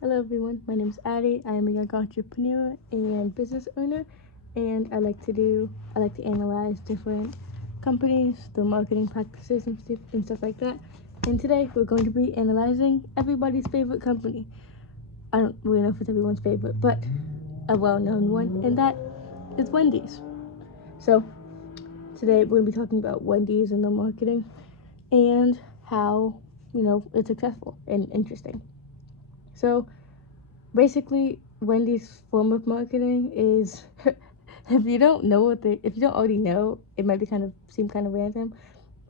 Hello everyone, my name is Addie. I am a young entrepreneur and business owner, and I like to analyze different companies, their marketing practices and stuff like that. And today we're going to be analyzing everybody's favorite company. I don't really know if it's everyone's favorite, but a well-known one, and that is Wendy's. So today we're going to be talking about Wendy's and their marketing and how it's successful and interesting. So basically, Wendy's form of marketing is if you don't already know, it might be seem kind of random.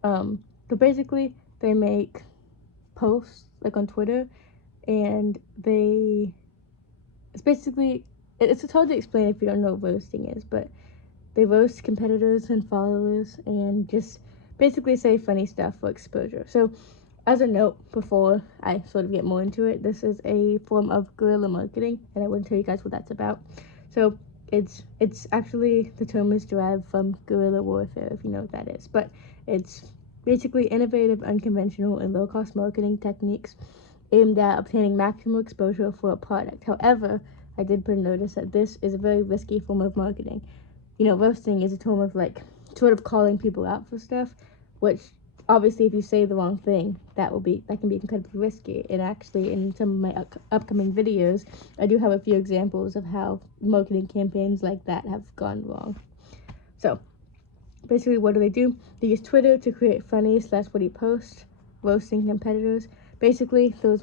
But basically, they make posts like on Twitter, and it's basically it's hard to explain if you don't know what roasting is, but they roast competitors and followers and just basically say funny stuff for exposure. So as a note, before I sort of get more into it, this is a form of guerrilla marketing, and I want to tell you guys what that's about. So it's actually, the term is derived from guerrilla warfare, if you know what that is. But it's basically innovative, unconventional, and low-cost marketing techniques aimed at obtaining maximum exposure for a product. However, I did put a notice that this is a very risky form of marketing. Roasting is a term of sort of calling people out for stuff, which obviously if you say the wrong thing, that can be incredibly risky. And actually, in some of my upcoming videos, I do have a few examples of how marketing campaigns like that have gone wrong. So basically, what do? They use Twitter to create funny/witty posts, roasting competitors. Basically, there was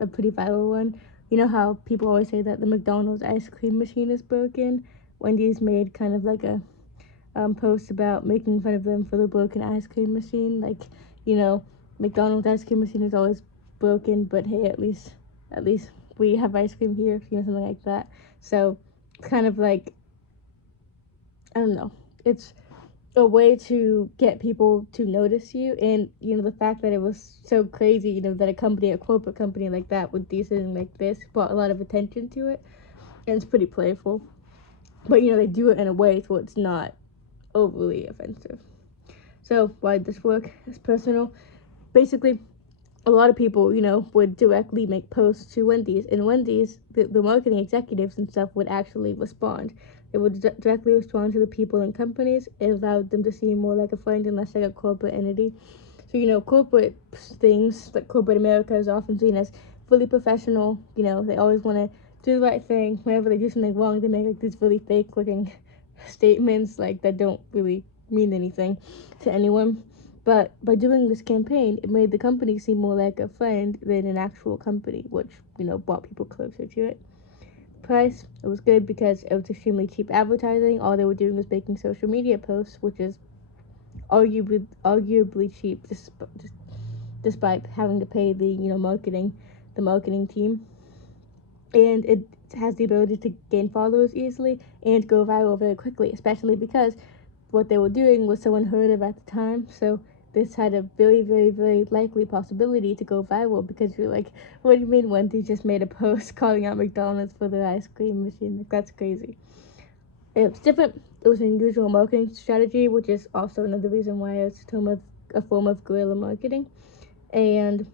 a pretty viral one. You know how people always say that the McDonald's ice cream machine is broken? Wendy's made kind of like a post about making fun of them for the broken ice cream machine. McDonald's ice cream machine is always broken, but hey, at least we have ice cream here, something like that. So it's kind of like, I don't know. It's a way to get people to notice you, and the fact that it was so crazy, that a corporate company like that would do something like this brought a lot of attention to it, and it's pretty playful. But they do it in a way so it's not overly offensive. So why did this work? It's personal. Basically, a lot of people, would directly make posts to Wendy's, and Wendy's, the marketing executives and stuff would actually respond. It would directly respond to the people and companies. It allowed them to seem more like a friend and less like a corporate entity. So, corporate things, like corporate America, is often seen as fully professional. They always want to do the right thing. Whenever they do something wrong, they make these really fake looking statements that don't really mean anything to anyone. But by doing this campaign, it made the company seem more like a friend than an actual company, which, brought people closer to it. Price, it was good because it was extremely cheap advertising. All they were doing was making social media posts, which is arguably cheap, despite having to pay the marketing team. And it has the ability to gain followers easily and go viral very quickly, especially because what they were doing was so unheard of at the time. So this had a very, very, very likely possibility to go viral, because you're like, what do you mean Wendy just made a post calling out McDonald's for their ice cream machine? That's crazy. It was different. It was an unusual marketing strategy, which is also another reason why it's a form of guerrilla marketing. And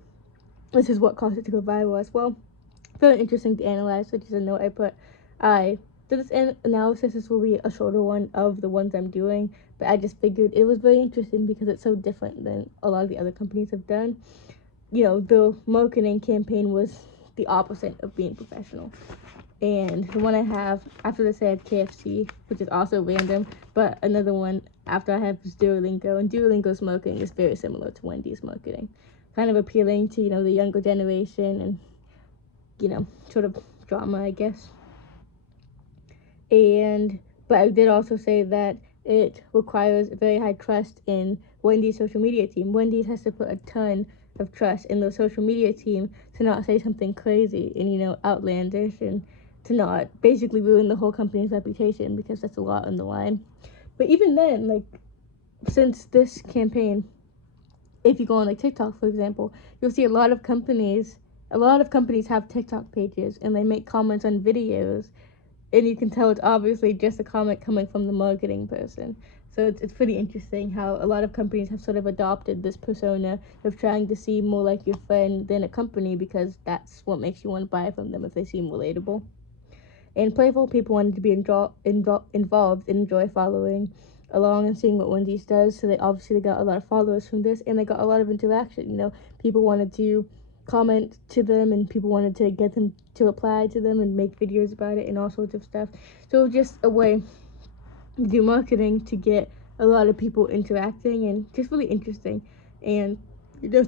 this is what caused it to go viral as well. Very interesting to analyze, which is a note I put. I did this analysis. This will be a shorter one of the ones I'm doing, but I just figured it was very interesting because it's so different than a lot of the other companies have done. The marketing campaign was the opposite of being professional. And the one I have after this, I had KFC, which is also random, but another one after I have is Duolingo, and Duolingo's marketing is very similar to Wendy's marketing, kind of appealing to the younger generation, and sort of drama, I guess. But I did also say that it requires very high trust in Wendy's social media team. Wendy's has to put a ton of trust in the social media team to not say something crazy and outlandish, and to not basically ruin the whole company's reputation, because that's a lot on the line. But even then, since this campaign, if you go on TikTok, for example, you'll see a lot of companies have TikTok pages, and they make comments on videos, and you can tell it's obviously just a comment coming from the marketing person. So it's pretty interesting how a lot of companies have sort of adopted this persona of trying to seem more like your friend than a company, because that's what makes you want to buy from them if they seem relatable. And playful people wanted to be involved and enjoy following along and seeing what Wendy's does. So they got a lot of followers from this, and they got a lot of interaction. You know, people wanted to comment to them, and people wanted to get them to reply to them and make videos about it and all sorts of stuff. So just a way to do marketing to get a lot of people interacting, and just really interesting. And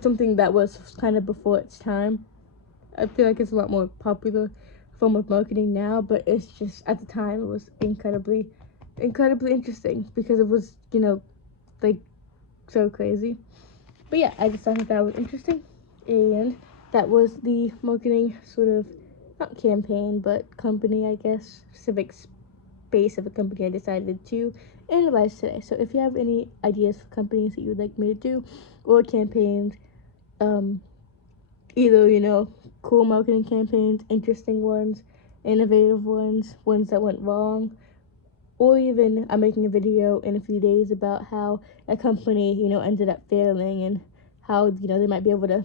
something that was kind of before its time. I feel like it's a lot more popular form of marketing now, but it's just at the time it was incredibly interesting because it was, like so crazy. But yeah, I just thought that was interesting, and that was the marketing sort of not campaign but company, I guess, civic space of a company I decided to analyze today. So if you have any ideas for companies that you would like me to do, or campaigns, um, either, cool marketing campaigns, interesting ones, innovative ones, ones that went wrong, or even I'm making a video in a few days about how a company, ended up failing, and how, they might be able to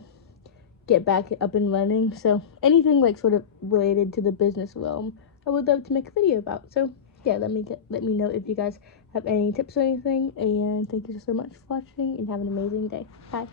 get back up and running. So anything like sort of related to the business realm, I would love to make a video about. So yeah, let me know if you guys have any tips or anything, and thank you so much for watching, and have an amazing day. Bye.